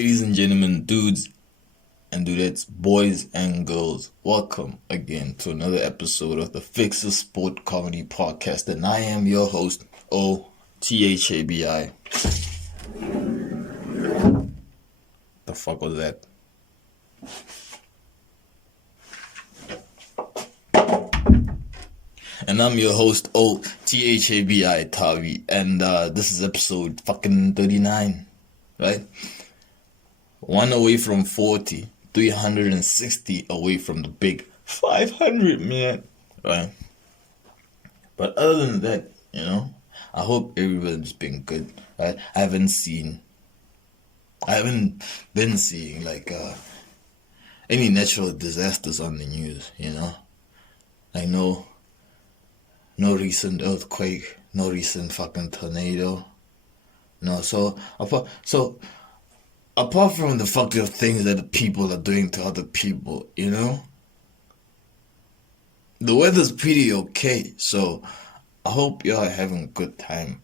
Ladies and gentlemen, dudes and dudettes, boys and girls, welcome again to another episode of the Fixasport Comedy podcast. And I am your host, O-T-H-A-B-I. The fuck was that? And I'm your host, O-T-H-A-B-I, Tavi. And this is episode fucking 39, right? 1 away from 40, 360 away from the big 500, man, right? But other than that, I hope everybody's been good, right? I haven't been seeing like any natural disasters on the news, like no recent earthquake, no recent fucking tornado, apart from the fucked up things that the people are doing to other people, the weather's pretty okay, so I hope y'all are having a good time.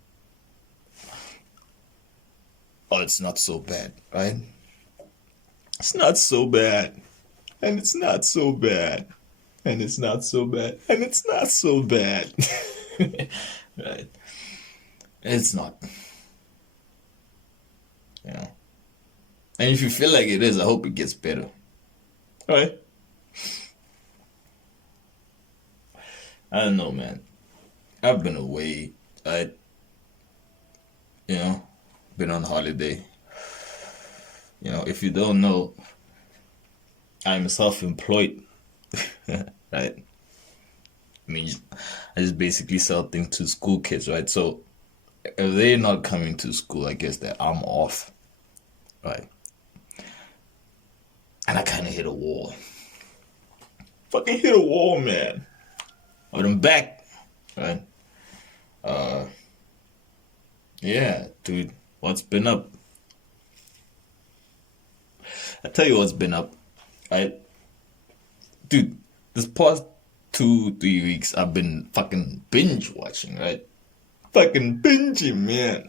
Oh, it's not so bad, right? It's not so bad. And it's not so bad. And it's not so bad. And it's not so bad. Right? It's not. And if you feel like it is, I hope it gets better. Right? I don't know, man. I've been away. Been on holiday. If you don't know, I'm self-employed. Right? I just basically sell things to school kids, right? So if they're not coming to school, I guess that I'm off. Right? And I kind of hit a wall. Fucking hit a wall, man. But I'm back, right? Yeah, dude. What's been up? I tell you what's been up, right? Dude, this past 2-3 weeks, I've been fucking binge watching, right? Fucking binging, man.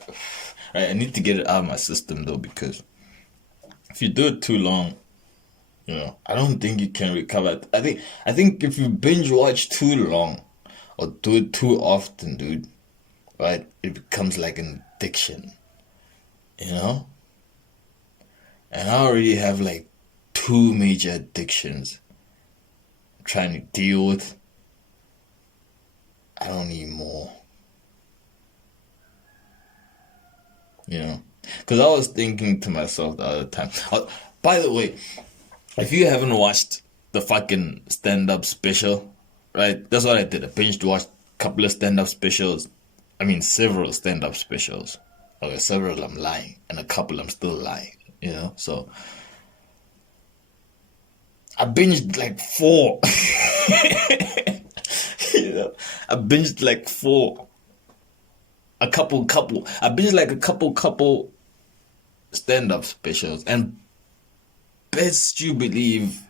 Right, I need to get it out of my system, though, because if you do it too long, I don't think you can recover. I think if you binge watch too long or do it too often, dude, right, it becomes like an addiction, And I already have like 2 major addictions I'm trying to deal with. I don't need more. Because I was thinking to myself the other time. By the way, if you haven't watched the fucking stand-up special, right? That's what I did. I binged watched a couple of stand-up specials. Several stand-up specials. Okay, several I'm lying, and a couple I'm still lying, So I binged like 4. I binged like 4. A couple. I binged like a couple stand-up specials, and best you believe,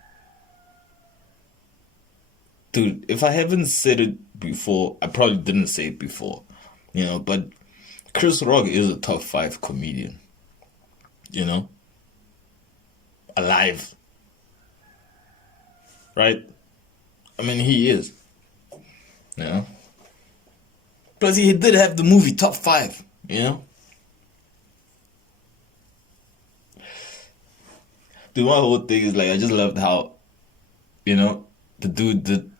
dude, if I haven't said it before, I probably didn't say it before, but Chris Rock is a top 5 comedian, alive, right? He is, plus he did have the movie top 5, Dude, my whole thing is like, I just loved how, the dude did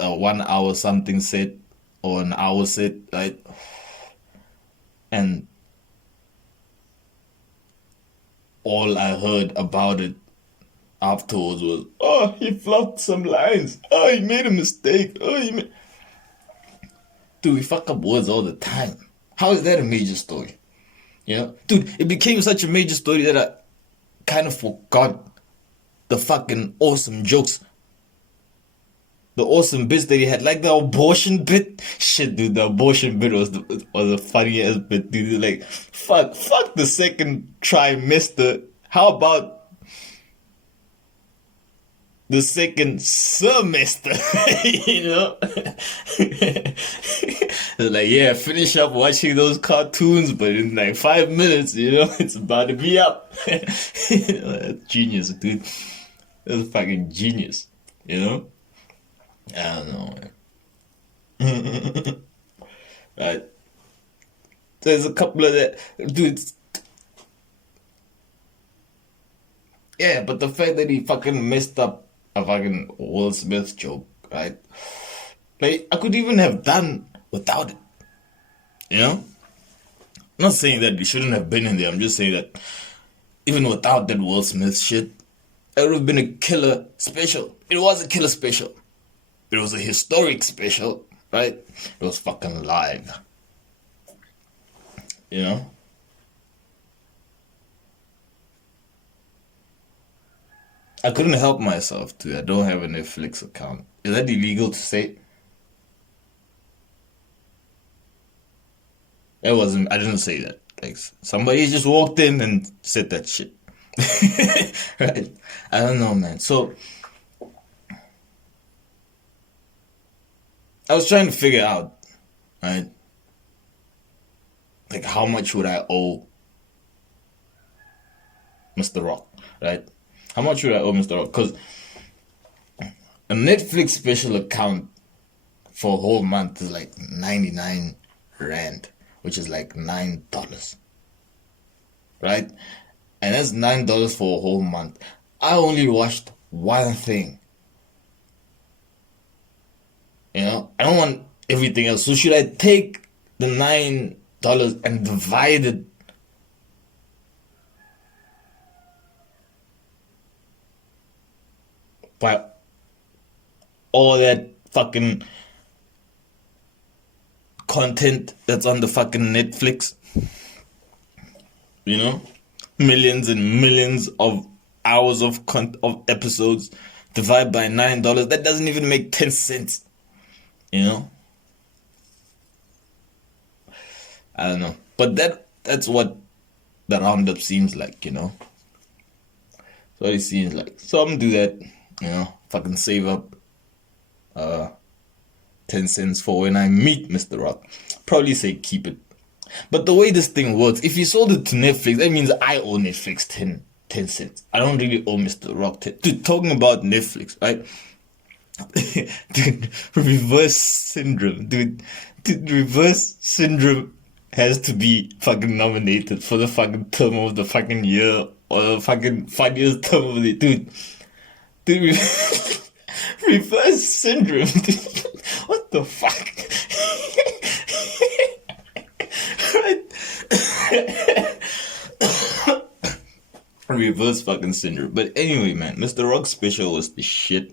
a 1 hour something set or an hour set, right? And all I heard about it afterwards was, oh, he fluffed some lines. Oh, he made a mistake. Dude, we fuck up words all the time. How is that a major story? Dude, it became such a major story that I kind of forgot the fucking awesome jokes, the awesome bits that he had, like the abortion bit. Shit, dude, the abortion bit was the funniest bit, dude. Like, fuck the second trimester. How about the second semester, you know? They're like, yeah, finish up watching those cartoons, but in like 5 minutes, you know, it's about to be up. You know, that's genius, dude. That's fucking genius, you know? I don't know, man. Right. There's a couple of that, dude. Yeah, but the fact that he fucking messed up a fucking Will Smith joke, right? Like, I could even have done without it, you know? I'm not saying that he shouldn't have been in there. I'm just saying that even without that Will Smith shit, it would have been a killer special. It was a killer special. It was a historic special, right? It was fucking live, you know? I couldn't help myself too. I don't have a Netflix account. Is that illegal to say? It wasn't. I didn't say that. Like somebody just walked in and said that shit. Right? I don't know, man. So I was trying to figure out, right? Like how much would I owe Mr. Rock, right? How much would I owe Mr. Rock? Because a Netflix special account for a whole month is like 99 Rand, which is like $9, right? And that's $9 for a whole month. I only watched one thing. You know, I don't want everything else. So should I take the $9 and divide it by all that fucking content that's on the fucking Netflix? You know, millions and millions of hours of of episodes divided by $9. That doesn't even make 10 cents. You know, I don't know, but that's what the roundup seems like. You know, so it seems like some do that. You know, fucking save up 10 cents for when I meet Mr. Rock. Probably say keep it. But the way this thing works, if you sold it to Netflix, that means I owe Netflix 10 cents. I don't really owe Mr. Rock 10. Dude, talking about Netflix, right? Dude, reverse syndrome. Dude, reverse syndrome has to be fucking nominated for the fucking term of the fucking year or the fucking funniest term of the dude. Dude, reverse syndrome. Dude. What the fuck? Reverse fucking syndrome. But anyway, man, Mr. Rock's special was the shit.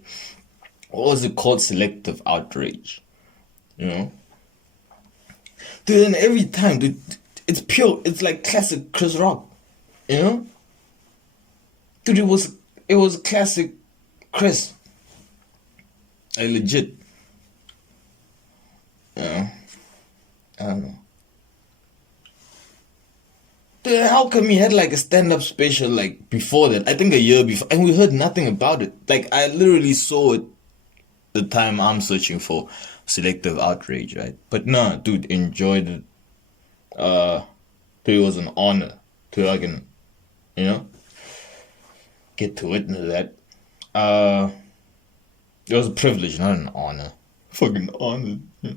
What was it called? Selective outrage. You know? Dude, and every time, dude, it's pure. It's like classic Chris Rock. You know? Dude, it was classic Chris. Like legit. You know? I don't know. Dude, how come he had like a stand-up special like before that? I think a year before, and we heard nothing about it. Like I literally saw it the time I'm searching for selective outrage, right? But nah, dude, enjoyed it. It was an honor to fucking, you know, get to witness that. It was a privilege, not an honor. Fucking honor. Nah,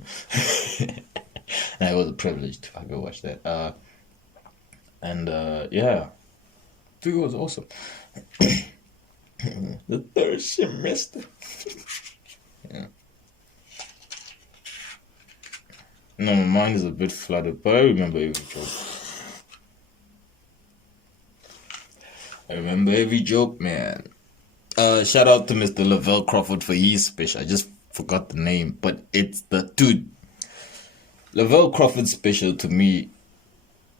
it was a privilege to fucking watch that. And yeah, dude, it was awesome. The third semester. Yeah. No, my mind is a bit flooded, but I remember every joke. I remember every joke, man. Shout out to Mr. Lavelle Crawford for his special. I just forgot the name, but it's the dude. Lavelle Crawford's special to me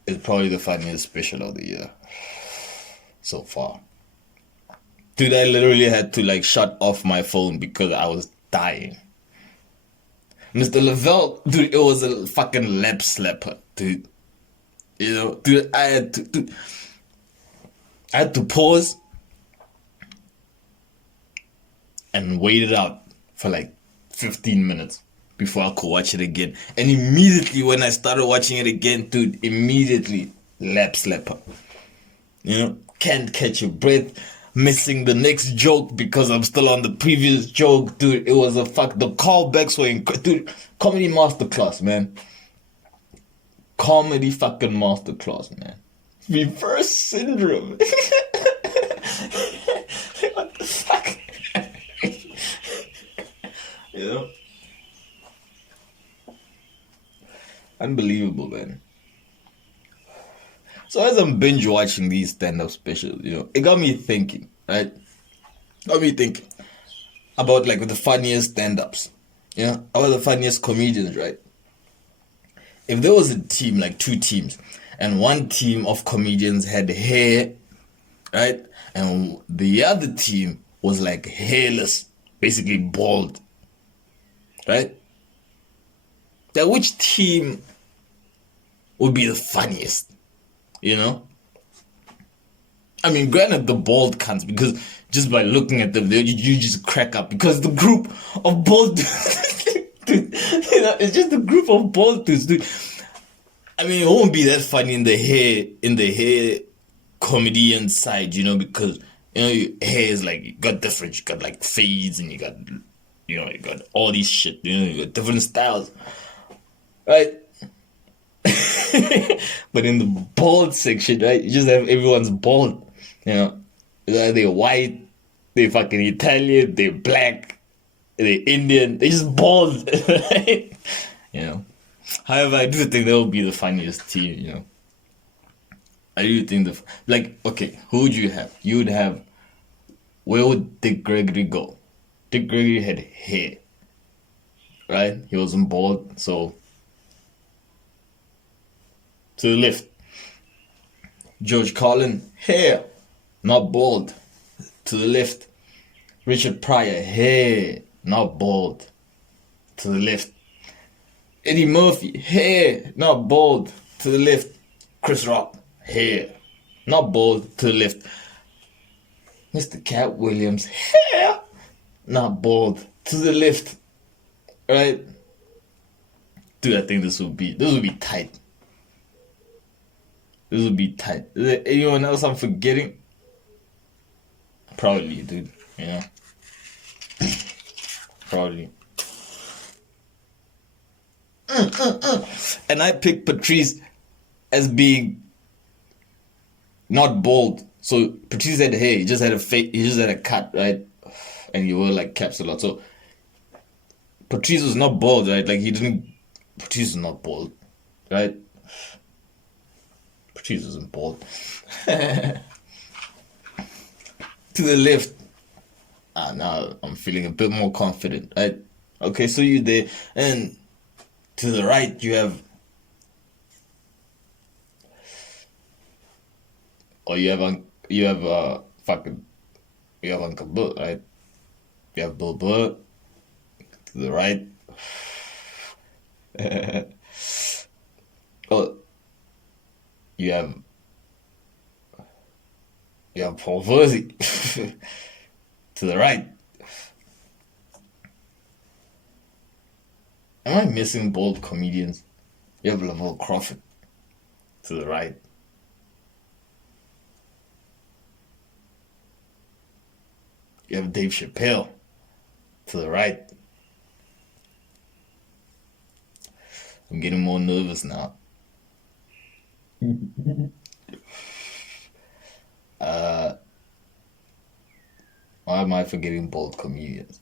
is probably the funniest special of the year so far. Dude, I literally had to like shut off my phone because I was dying. Mr. Lavelle, dude, it was a fucking lap slapper, dude. You know, dude, I had to pause and waited out for like 15 minutes before I could watch it again. And immediately when I started watching it again, dude, immediately lap slapper. You know, can't catch your breath, missing the next joke because I'm still on the previous joke, dude. It was the callbacks were dude, comedy masterclass, man. Comedy fucking masterclass, man. Reverse syndrome. What the fuck? You know? Unbelievable, man. So as I'm binge watching these stand-up specials, you know, it got me thinking, right? Got me thinking about like the funniest stand-ups, you know, about the funniest comedians, right? If there was a team, like two teams, and one team of comedians had hair, right? And the other team was like hairless, basically bald, right? Then which team would be the funniest? You know? I mean, granted, the bald cunts, because just by looking at them, you just crack up. Because the group of bald dudes, dude, you know, it's just a group of bald dudes, dude. I mean, it won't be that funny in the hair comedian side, you know, because, you know, your hair is like, you got different, you got like fades, and you got, you know, you got all these shit, you know, you got different styles, right? But in the bald section, right, you just have everyone's bald, you know. They're white, they're fucking Italian, they're black, they're Indian, they're just bald, right? You know. However, I do think that would be the funniest team, you know. I do think like, okay, who would you have? You would have, where would Dick Gregory go? Dick Gregory had hair, right? He wasn't bald, so to the left. George Carlin, hair, not bald, to the left. Richard Pryor, hair, not bald, to the left. Eddie Murphy, hair, not bald, to the left. Chris Rock, hair, not bald, to the left. Mr. Cat Williams, hair, not bald, to the left. Right? Dude, I think this would be tight. This would be tight. Is there anyone else I'm forgetting? Probably, dude. You know? Probably. And I picked Patrice as being not bald. So Patrice had hair. He just had a cut, right? And he wore like caps a lot. So Patrice was not bald, right? Like Patrice was not bald, right? Patrice wasn't bald. To the left. Now I'm feeling a bit more confident, right? Okay, so you there, and to the right you have, you have Uncle Bill, right? You have Bill Burr. To the right. Oh, you have Paul Verzi. To the right. Am I missing bold comedians? You have Lavelle Crawford. To the right. You have Dave Chappelle. To the right. I'm getting more nervous now. Why am I forgetting bold comedians?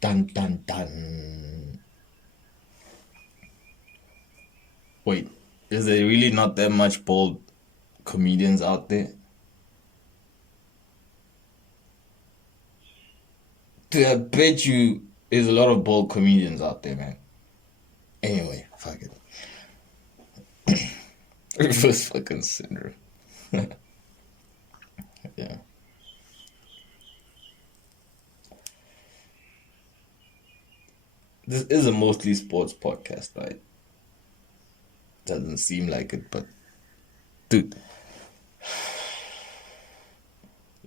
Dun dun dun. Wait, is there really not that much bold comedians out there? Dude, I bet you there's a lot of bold comedians out there, man. Anyway, fuck it. Reverse fucking syndrome. Yeah. This is a mostly sports podcast, right? Doesn't seem like it, but dude,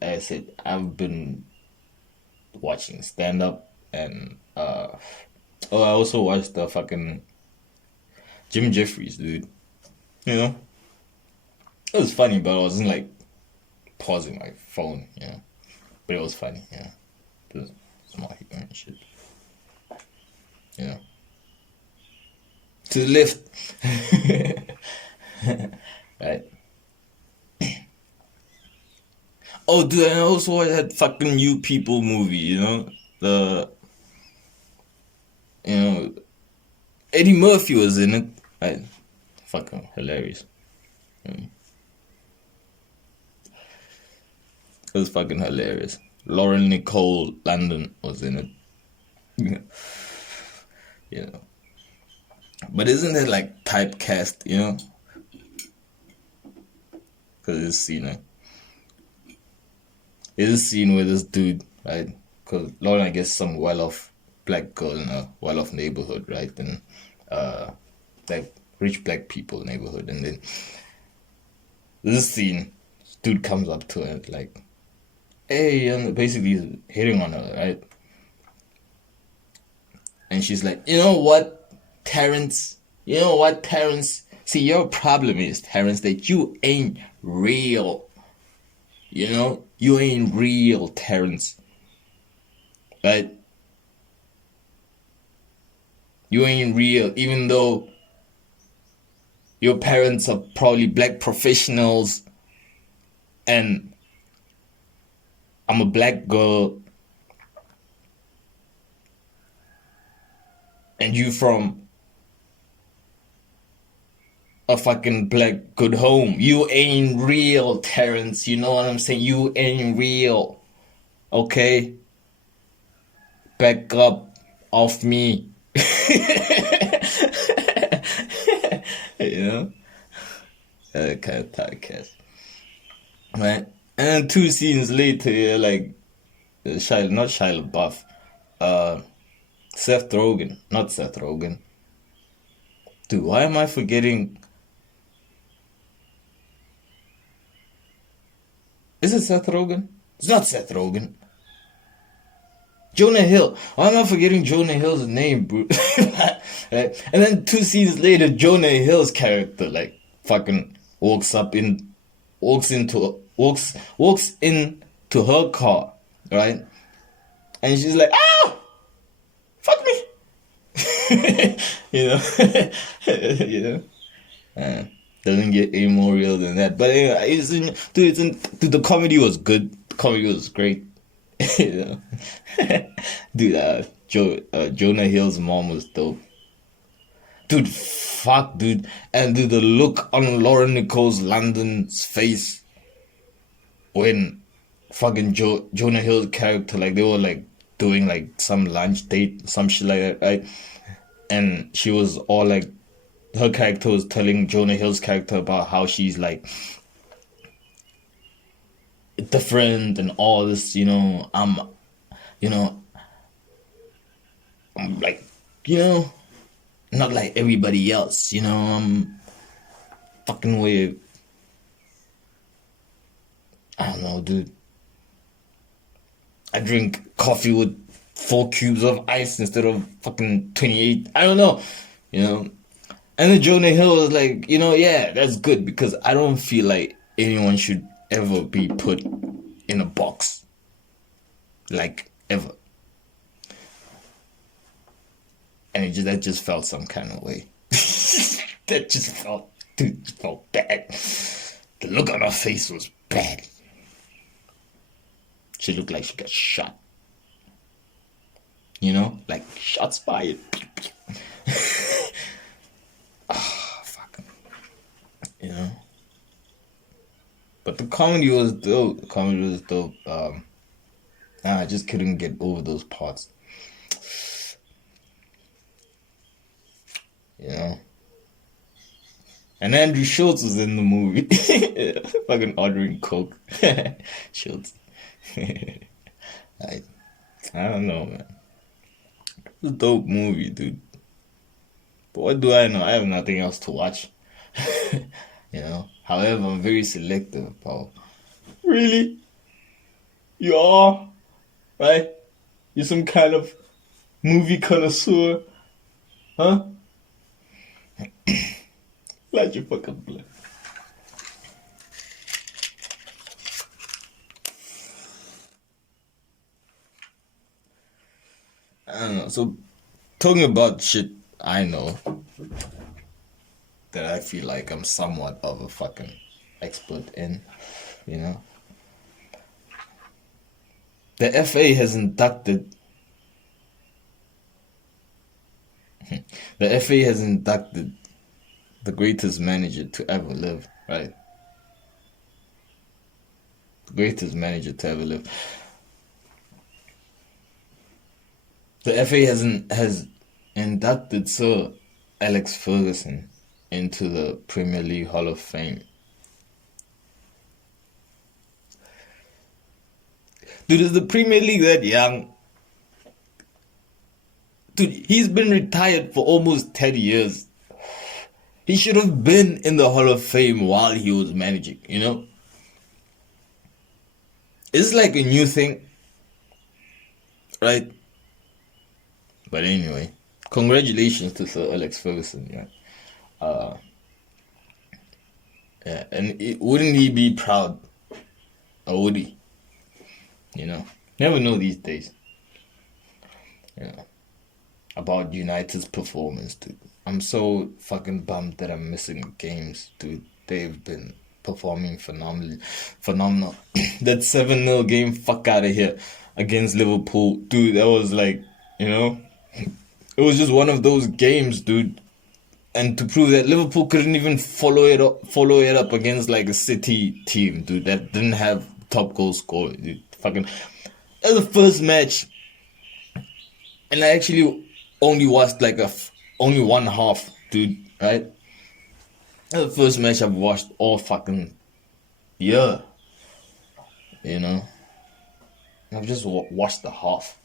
like I said, I've been watching stand up and I also watched the fucking Jim Jeffries, dude. You know, it was funny, but I wasn't like pausing my phone, but it was funny, it was smart humor and shit, you know. To the left. Right. Oh, dude, and I also watched that fucking New People movie, the you know Eddie Murphy was in it. Right. Fucking hilarious. It was fucking hilarious. Lauren Nicole London was in it. you know. But isn't it like typecast, Because it's a scene where this dude, right? Because Lauren, I guess, some well-off black girl in a well-off neighborhood, right? And like rich black people neighborhood, and then this scene, this dude comes up to her like, hey, and basically he's hitting on her, right? And she's like, you know what, Terrence? See, your problem is, Terrence, that you ain't real. You ain't real, Terrence. Right? You ain't real, even though your parents are probably black professionals and I'm a black girl and you from a fucking black good home. You ain't real, Terrence. You know what I'm saying? You ain't real. Okay? Back up off me. you know? That kind of podcast. Right? And then 2 scenes later, you're like, not Shia LaBeouf. Seth Rogen. Not Seth Rogen. Dude, why am I forgetting? Is it Seth Rogen? It's not Seth Rogen. Jonah Hill. Why am I forgetting Jonah Hill's name, bro? Right? And then 2 scenes later, Jonah Hill's character like fucking walks into her car, right? And she's like, ah, fuck me. you know, you know. Doesn't get any more real than that. But anyway, dude, the comedy was good. The comedy was great. you know, dude. Jonah Hill's mom was dope. Dude, fuck, dude. And dude, the look on Lauren Nicole's London's face when fucking Jonah Hill's character, like they were like doing like some lunch date, some shit like that, right? And she was all like, her character was telling Jonah Hill's character about how she's like different and all this, I'm like, not like everybody else, I'm fucking with, I don't know, dude. I drink coffee with 4 cubes of ice instead of fucking 28. I don't know, And then Jonah Hill was like, yeah, that's good because I don't feel like anyone should ever be put in a box. Like, ever. And that just felt some kind of way. That just felt bad. The look on her face was bad. She looked like she got shot. Like shots fired. Fuck. But the comedy was dope. I just couldn't get over those parts. And Andrew Schultz was in the movie. Fucking ordering coke. Schultz. I don't know, man. It's a dope movie, dude. But what do I know? I have nothing else to watch. However, I'm very selective about. Really? You are, right? You're some kind of movie connoisseur, huh? Let your fucking blood. I don't know. So, talking about shit I know that I feel like I'm somewhat of a fucking expert in, you know? The FA has inducted. The FA has inducted the greatest manager to ever live, right? The greatest manager to ever live. The FA has inducted Sir Alex Ferguson into the Premier League Hall of Fame. Dude, is the Premier League that young? Dude, he's been retired for almost 10 years. He should have been in the Hall of Fame while he was managing, you know? It's like a new thing, right? But anyway, congratulations to Sir Alex Ferguson, yeah. Yeah, and wouldn't he be proud? Or would he? You know? Never know these days. Yeah. About United's performance, dude. I'm so fucking bummed that I'm missing games, dude. They've been performing phenomenal. That 7-0 game, fuck out of here, against Liverpool, dude. That was like, you know, it was just one of those games, dude. And to prove that Liverpool couldn't even follow it up against like a City team, dude, that didn't have top goal scorer, dude. Fucking, that was the first match, and I actually only watched like only one half, dude. Right? That's the first match I've watched all fucking year. You know, I've just watched the half.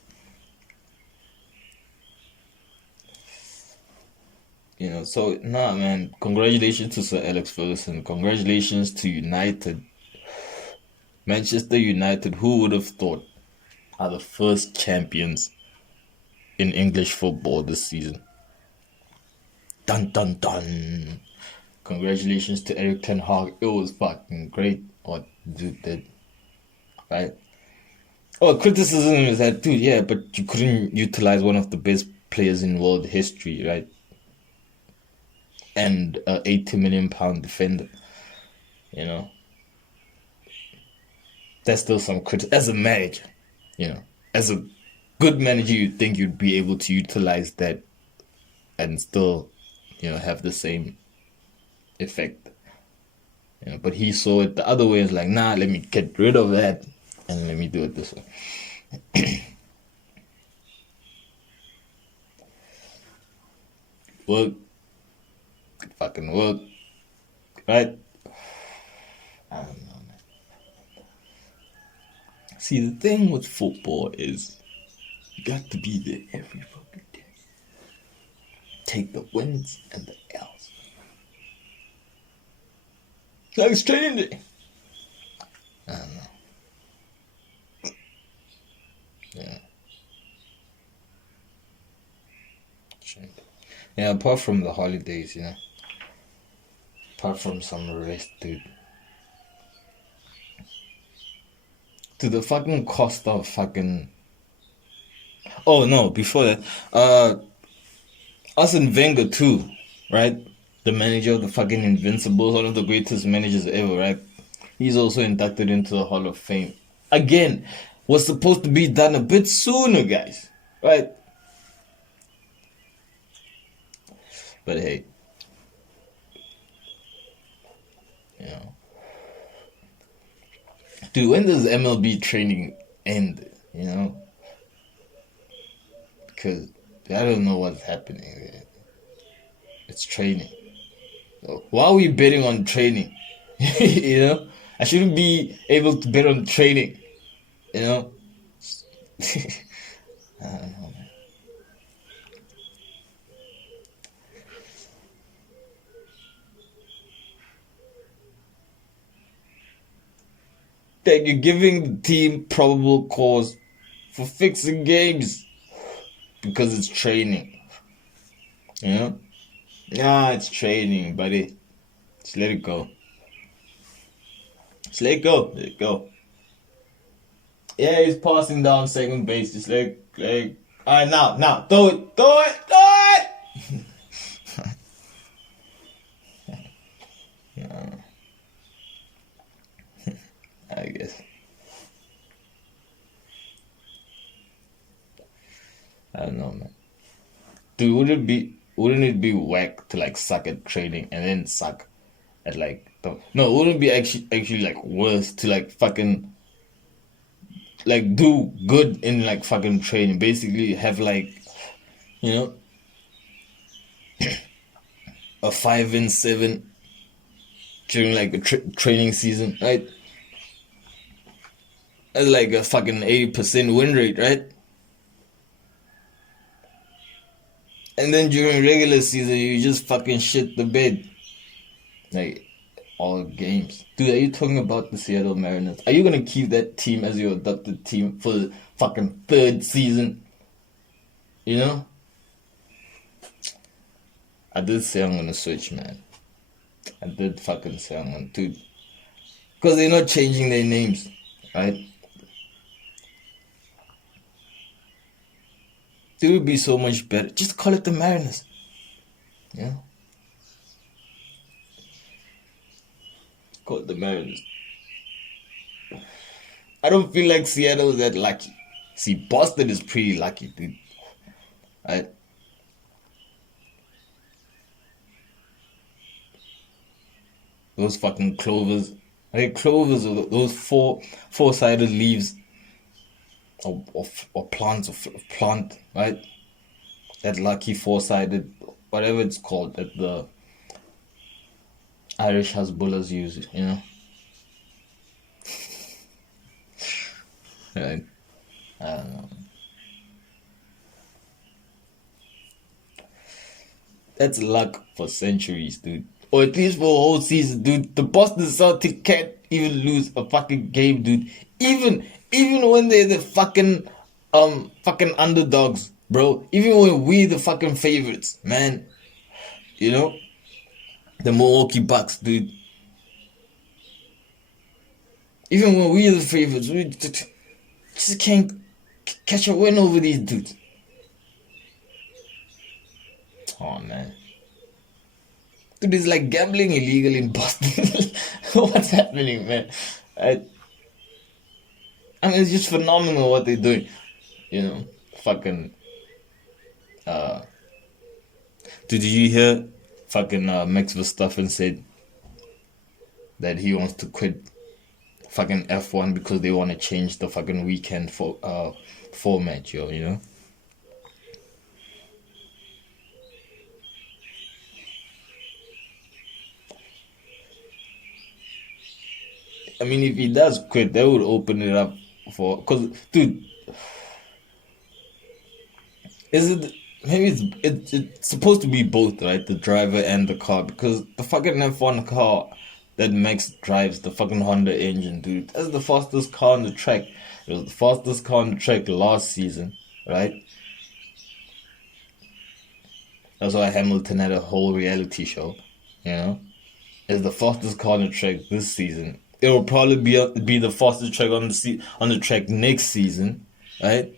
You know, so nah, man. Congratulations to Sir Alex Ferguson. Congratulations to United. Manchester United. Who would have thought are the first champions in English football this season? Dun dun dun. Congratulations to Eric Ten Hag. It was fucking great what dude did. Right? Oh, criticism is that, dude, yeah, but you couldn't utilize one of the best players in world history, right? And a 80 million pound defender, you know? That's still some criticism. As a manager, you know, as a good manager, you'd think you'd be able to utilize that and still, you know, have the same effect. You know, but he saw it the other way. It's like, nah, let me get rid of that and let me do it this way. Work, fucking work, right? I don't know, man. See, the thing with football is you got to be there every fucking day. Take the wins and the L's. Like it's training day. I don't know. Yeah. Yeah, apart from the holidays, you know. Apart from some rest, dude. To the fucking cost of fucking. Oh no! Before that, Arsene Wenger too, right? The manager of the fucking Invincibles, one of the greatest managers ever, right? He's also inducted into the Hall of Fame. Again, was supposed to be done a bit sooner, guys, right? But hey, you know, dude, when does MLB training end? You know, because I don't know what's happening. It's training. So why are we betting on training? You know, I shouldn't be able to bet on training. You know, I don't know, man. That you're giving the team probable cause for fixing games because it's training. You know? Nah, it's training, buddy. Just let it go. Just let it go. Let it go. Yeah, he's passing down second base. Just like, alright, now, throw it. No, I guess. I don't know, man. Dude, wouldn't it be whack to like suck at training and then suck at like no, wouldn't it be actually like worse to like fucking like do good in like fucking training, basically have like, you know, a 5-7 during like a training season, right? That's like a fucking 80% win rate, right? And then during regular season, you just fucking shit the bed. Like, all games. Dude, are you talking about the Seattle Mariners? Are you gonna keep that team as your adopted team for the fucking third season? You know? I did say I'm gonna switch, man. I did fucking say I'm gonna, dude. Because they're not changing their names, right? It would be so much better. Just call it the Mariners. Yeah? Call it the Mariners. I don't feel like Seattle is that lucky. See, Boston is pretty lucky, dude. Right? Those fucking clovers. Like clovers are those four-sided leaves or plants of plant, right? That lucky four-sided, whatever it's called, that the Irish Hasbullahs use, you know? Right? I don't know. That's luck for centuries, dude. Or at least for a whole season, dude. The Boston Celtics can't even lose a fucking game, dude. Even when they're the fucking underdogs, bro. Even when we the fucking favorites, man. You know? The Milwaukee Bucks, dude. Even when we the favorites, we just can't catch a win over these dudes. Oh, man. Dude, it's like gambling illegal in Boston. What's happening, man? I mean, it's just phenomenal what they're doing. You know, fucking. Did you hear? Fucking Max Verstappen said that he wants to quit fucking F1 because they want to change the fucking weekend for format, yo. You know. I mean, if he does quit, that would open it up for. Cause, dude, is it maybe it's supposed to be both, right? The driver and the car, because the fucking F1 car that Max drives, the fucking Honda engine, dude, that's the fastest car on the track. It was the fastest car on the track last season, right? That's why Hamilton had a whole reality show, you know. It's the fastest car on the track this season. It will probably be the fastest track on the track next season, right?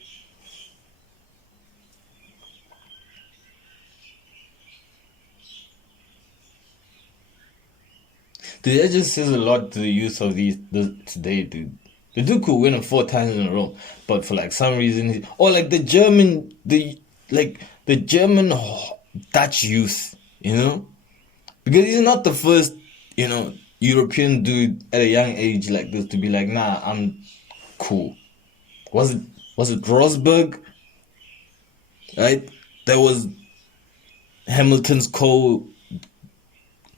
Dude, that just says a lot to the youth of today, dude. The dude could win it 4 times in a row, but for like some reason, or like the German Dutch youth, you know, because he's not the first, you know, European dude at a young age like this to be like, nah, I'm cool. Was it Rosberg, right? That was Hamilton's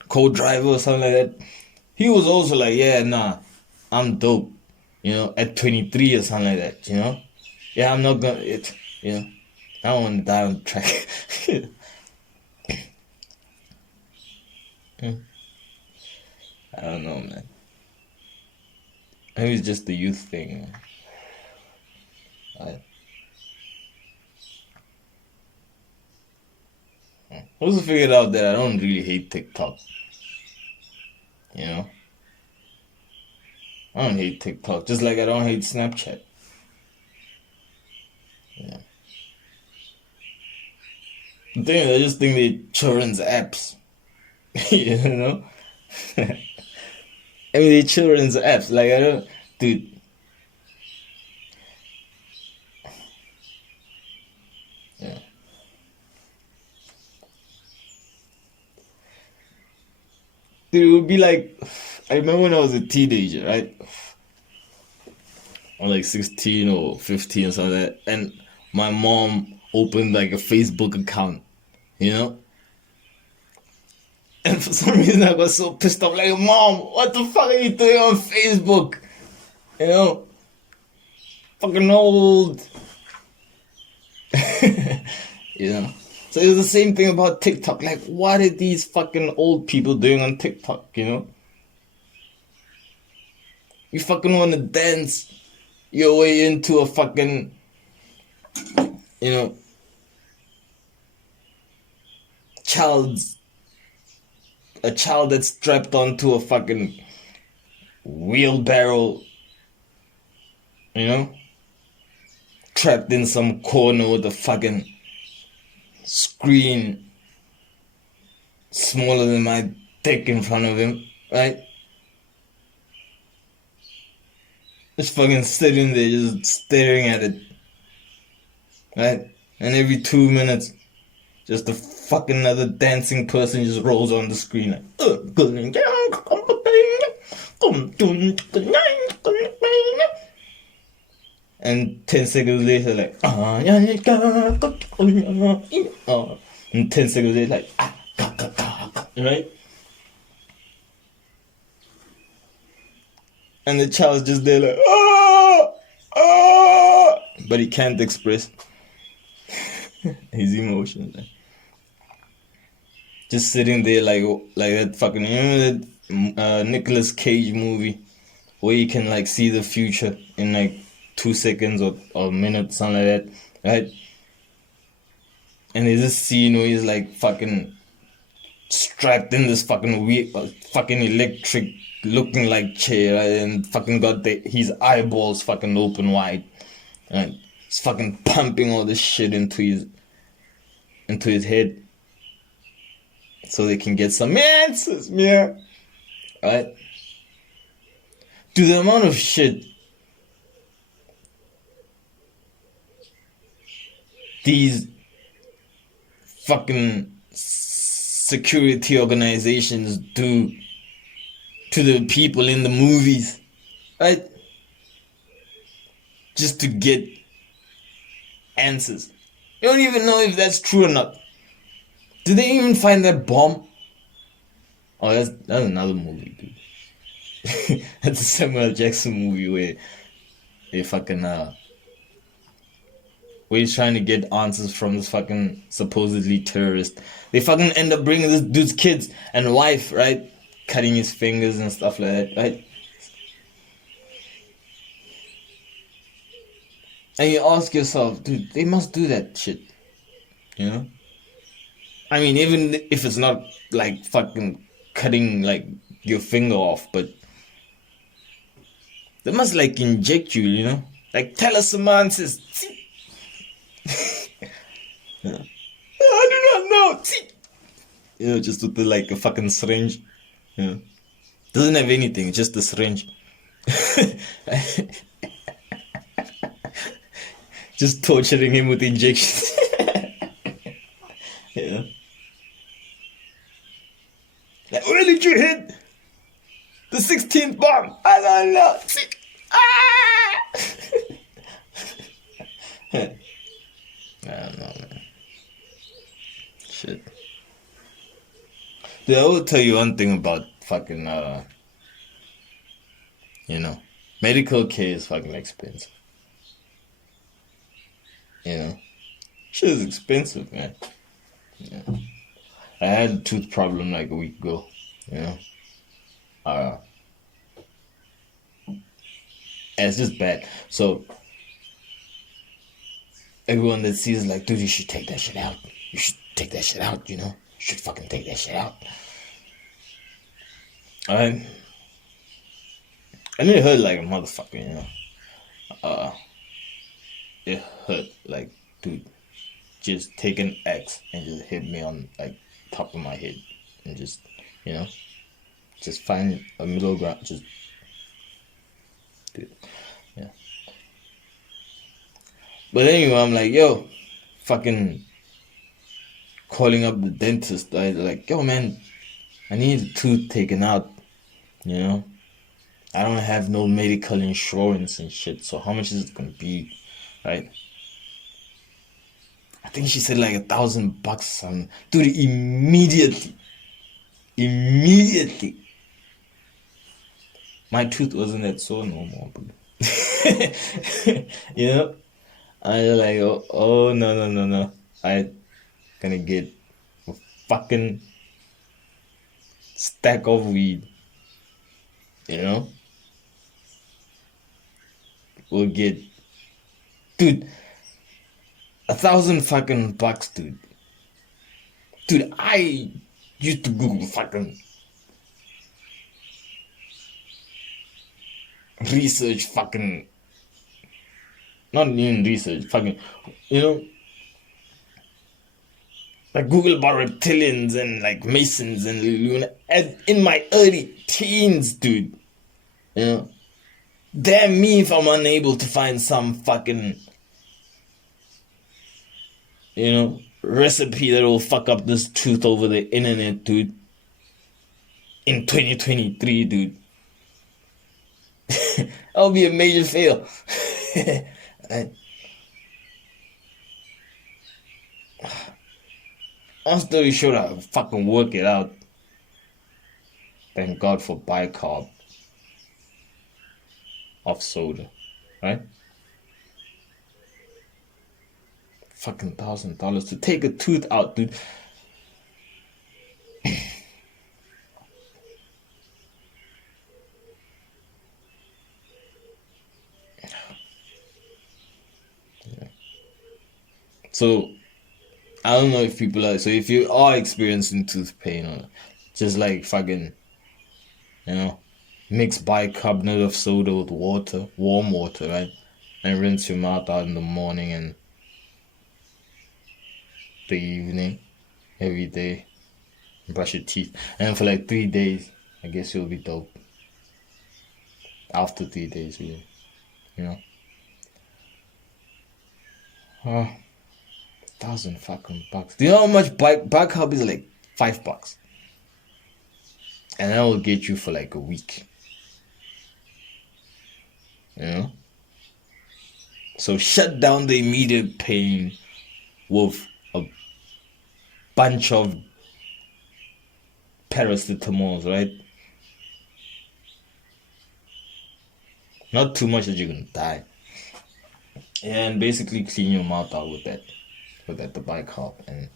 co-driver or something like that. He was also like, yeah, nah, I'm dope, you know, at 23 or something like that, you know. Yeah, I'm not gonna you know, I don't want to die on the track. I don't know, man. Maybe it's just the youth thing. I also figured out that I don't really hate TikTok. You know? I don't hate TikTok, just like I don't hate Snapchat. Yeah. The thing is, I just think they're children's apps. You know? I mean, they're children's apps. Like, I don't... Dude. Yeah. Dude, it would be like... I remember when I was a teenager, right? Or like 16 or 15 or something like that. And my mom opened like a Facebook account, you know? And for some reason I got so pissed off, like, Mom, what the fuck are you doing on Facebook? You know? Fucking old. You know? So it was the same thing about TikTok. Like, what are these fucking old people doing on TikTok, you know? You fucking want to dance your way into a fucking, you know, a child that's strapped onto a fucking wheelbarrow, you know, trapped in some corner with a fucking screen smaller than my dick in front of him, right? Just fucking sitting there, just staring at it, right? And every 2 minutes, just a fucking another dancing person just rolls on the screen like, and 10 seconds later, like, and 10 seconds later, like, right? And the child's just there, like, but he can't express his emotions. Just sitting there, like that fucking, you know that Nicolas Cage movie where you can like see the future in like 2 seconds or a minute, something like that, right? And there's this scene where he's like fucking strapped in this fucking fucking electric looking like chair, right? And fucking got his eyeballs fucking open wide, and he's fucking pumping all this shit into his head so they can get some answers, man. Right? Dude, the amount of shit these fucking security organizations do to the people in the movies, right? Just to get answers. You don't even know if that's true or not. Did they even find that bomb? Oh, that's another movie, dude. That's a Samuel Jackson movie where they fucking where he's trying to get answers from this fucking supposedly terrorist. They fucking end up bringing this dude's kids and wife, right? Cutting his fingers and stuff like that, right? And you ask yourself, dude, they must do that shit, you know? I mean, even if it's not like fucking cutting like your finger off, but they must like inject you, you know? Like, tell us some answers. Yeah. I do not know. You know, just with like a fucking syringe. Yeah. Doesn't have anything, just a syringe. Just torturing him with injections. Yeah. Like, where did you hit the 16th bomb? I don't know. I don't know, man. Shit. Dude, I will tell you one thing about fucking, you know, medical care is fucking expensive. You know, shit is expensive, man. Yeah. I had a tooth problem like a week ago, you know. And it's just bad. So everyone that sees like, dude, you should take that shit out. You should take that shit out, you know? You should fucking take that shit out. And it hurt like a motherfucker, you know? It hurt like, dude, just take an axe and just hit me on like top of my head and just, you know, just find a middle ground, just, dude, yeah. But anyway, I'm like, yo, fucking calling up the dentist. I like, yo, man, I need a tooth taken out, you know? I don't have no medical insurance and shit, so how much is it gonna be, right? I think she said like $1,000. Dude, immediately, my tooth wasn't that sore no more, bro. You know? I was like, oh no. I gonna get a fucking stack of weed, you know? We'll get, dude, $1,000 dude. Dude, I used to Google fucking research fucking, not even research, fucking, you know, like Google about reptilians and like Masons and in my early teens, dude. You know, damn me if I'm unable to find some fucking, you know, recipe that will fuck up this tooth over the internet, dude. In 2023, dude. That'll be a major fail. I'm still sure I fucking work it out. Thank God for bicarb of soda, right? Fucking $1,000 to take a tooth out, dude. Yeah. So I don't know if people are. So if you are experiencing tooth pain, or just like fucking, you know, mix bicarbonate of soda with water, warm water, right? And rinse your mouth out in the morning and the evening, every day. Brush your teeth. And for like 3 days, I guess you'll be dope. After 3 days, really. You know? $1,000 Do you know how much bicarb is? Like $5. And that will get you for like a week. You know? So shut down the immediate pain with a bunch of paracetamols, right? Not too much that you're gonna die. And basically clean your mouth out with that the bicarb, and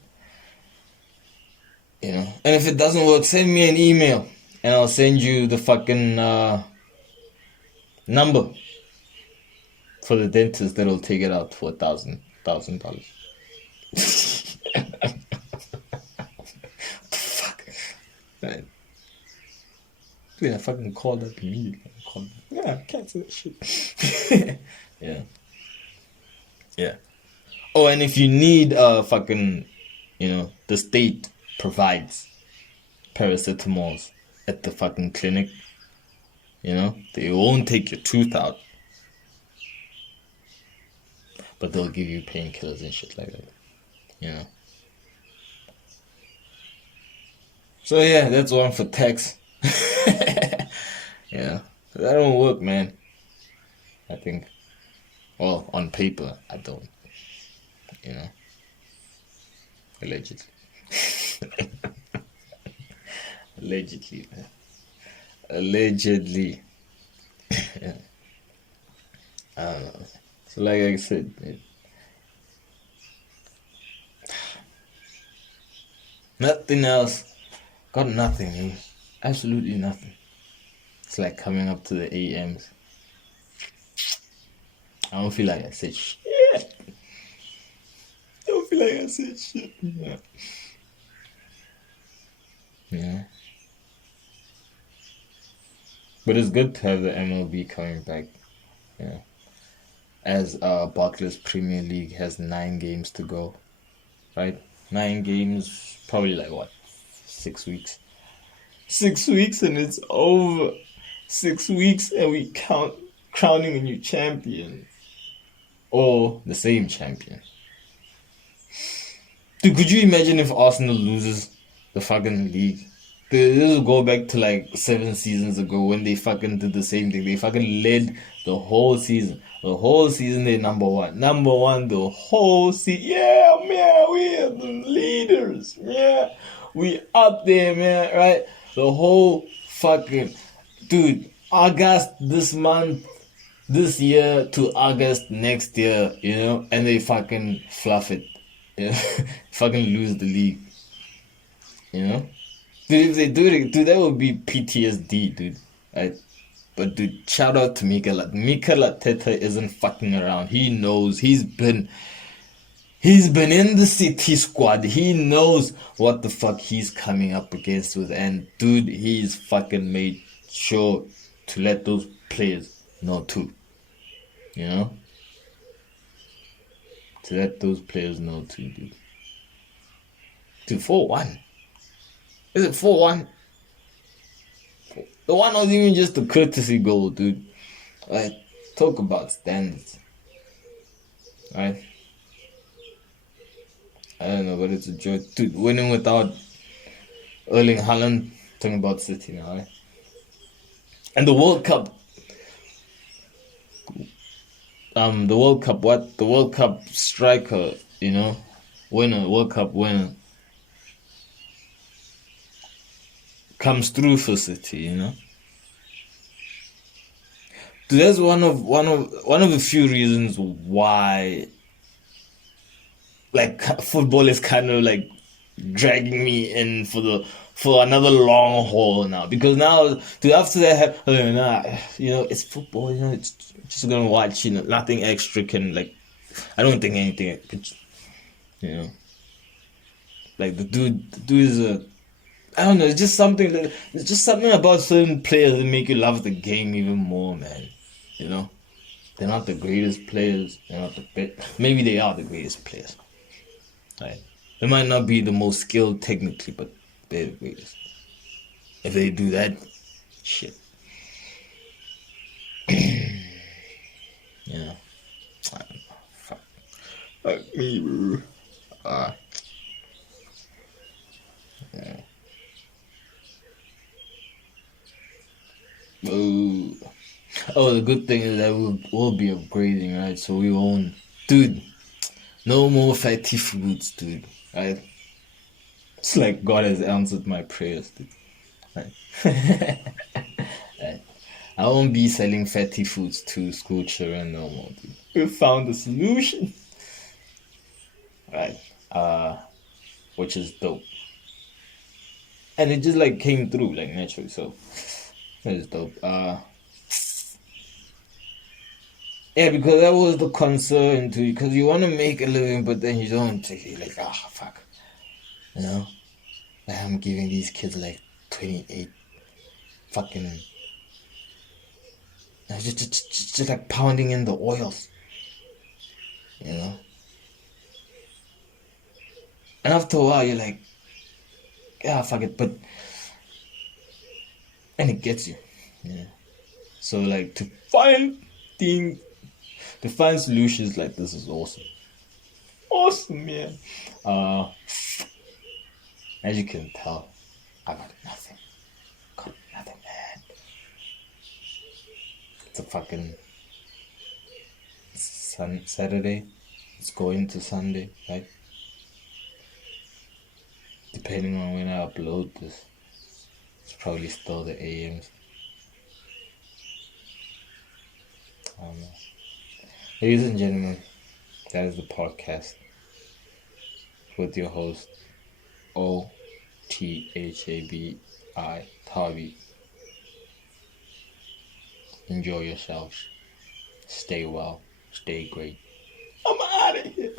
you know. And if it doesn't work, send me an email and I'll send you the fucking number for the dentist that'll take it out for $1,000. Fuck. Right. Dude, I fucking called up immediately. Yeah, cancel that shit. Yeah. Oh, and if you need fucking, you know, the state provides paracetamols at the fucking clinic. You know, they won't take your tooth out, but they'll give you painkillers and shit like that. You know. So yeah, that's one for tax. Yeah, that don't work, man. I think. Well, on paper, I don't. You know. Allegedly. Allegedly, man. Allegedly. Yeah. I don't know. So like I said, nothing else. Got nothing, man. Absolutely nothing. It's like coming up to the AMs. I don't feel like I said shit. I don't feel like I said shit. Yeah. Yeah. But it's good to have the MLB coming back. Yeah. As Barclays Premier League has 9 games to go. Right? 9 games, probably like what? 6 weeks. 6 weeks and it's over. 6 weeks and we crowning a new champion. Or the same champion. Dude, could you imagine if Arsenal loses the fucking league? This will go back to like 7 seasons ago when they fucking did the same thing. They fucking led the whole season. The whole season they number one. Number one the whole season. Yeah, man, we are the leaders. Yeah, we up there, man, right? The whole fucking... Dude, August this month, this year to August next year, you know? And they fucking fluff it. Yeah, fucking lose the league. You know? Dude, if they do it, dude, that would be PTSD, dude. Right? But dude, shout out to Mikel. Mikel Arteta isn't fucking around. He knows. He's been in the City squad. He knows what the fuck he's coming up against with. And dude, he's fucking made sure to let those players know too. You know? To let those players know too, dude. Dude, 4-1. Is it 4-1? The one was even just a courtesy goal, dude. Like, talk about standards. Right? I don't know, but it's a joke. Dude, winning without Erling Haaland. Talking about City now, right? And the World Cup. The World Cup, what? The World Cup striker, you know? Winner, World Cup winner. Comes through for City, you know. Dude, that's one of the few reasons why, like, football is kind of like dragging me in for another long haul now, because now, dude, after that, you know, it's football, you know, it's just gonna watch, you know, nothing extra can, like, I don't think anything could, you know, like the dude is a, I don't know, it's just something about certain players that make you love the game even more, man. You know? They're not the greatest players. They're not the best. Maybe they are the greatest players. Right? They might not be the most skilled technically, but they're the greatest. If they do that, shit. Yeah. I don't know. Fuck me, bro. Yeah. Oh, the good thing is that we'll be upgrading, right? So we won't, dude. No more fatty foods, dude. Right? It's like God has answered my prayers, dude. Right? Right. I won't be selling fatty foods to school children no more, dude. We found a solution, right? Which is dope, and it just like came through like naturally. So it's dope. Yeah, because that was the concern too. Because you want to make a living, but then you don't. You're like, fuck, you know. Like, I'm giving these kids like 28 fucking, just like pounding in the oils, you know. And after a while, you're like, yeah, fuck it, but, and it gets you, yeah. So like to find solutions like this is awesome, man. As you can tell, I got nothing, man. It's a fucking Saturday. It's going to Sunday, right? Depending on when I upload this, it's probably still the AMs. I don't know. Ladies and gentlemen, that is the podcast with your host, OTHABI, Tavi. Enjoy yourselves. Stay well. Stay great. I'm out of here.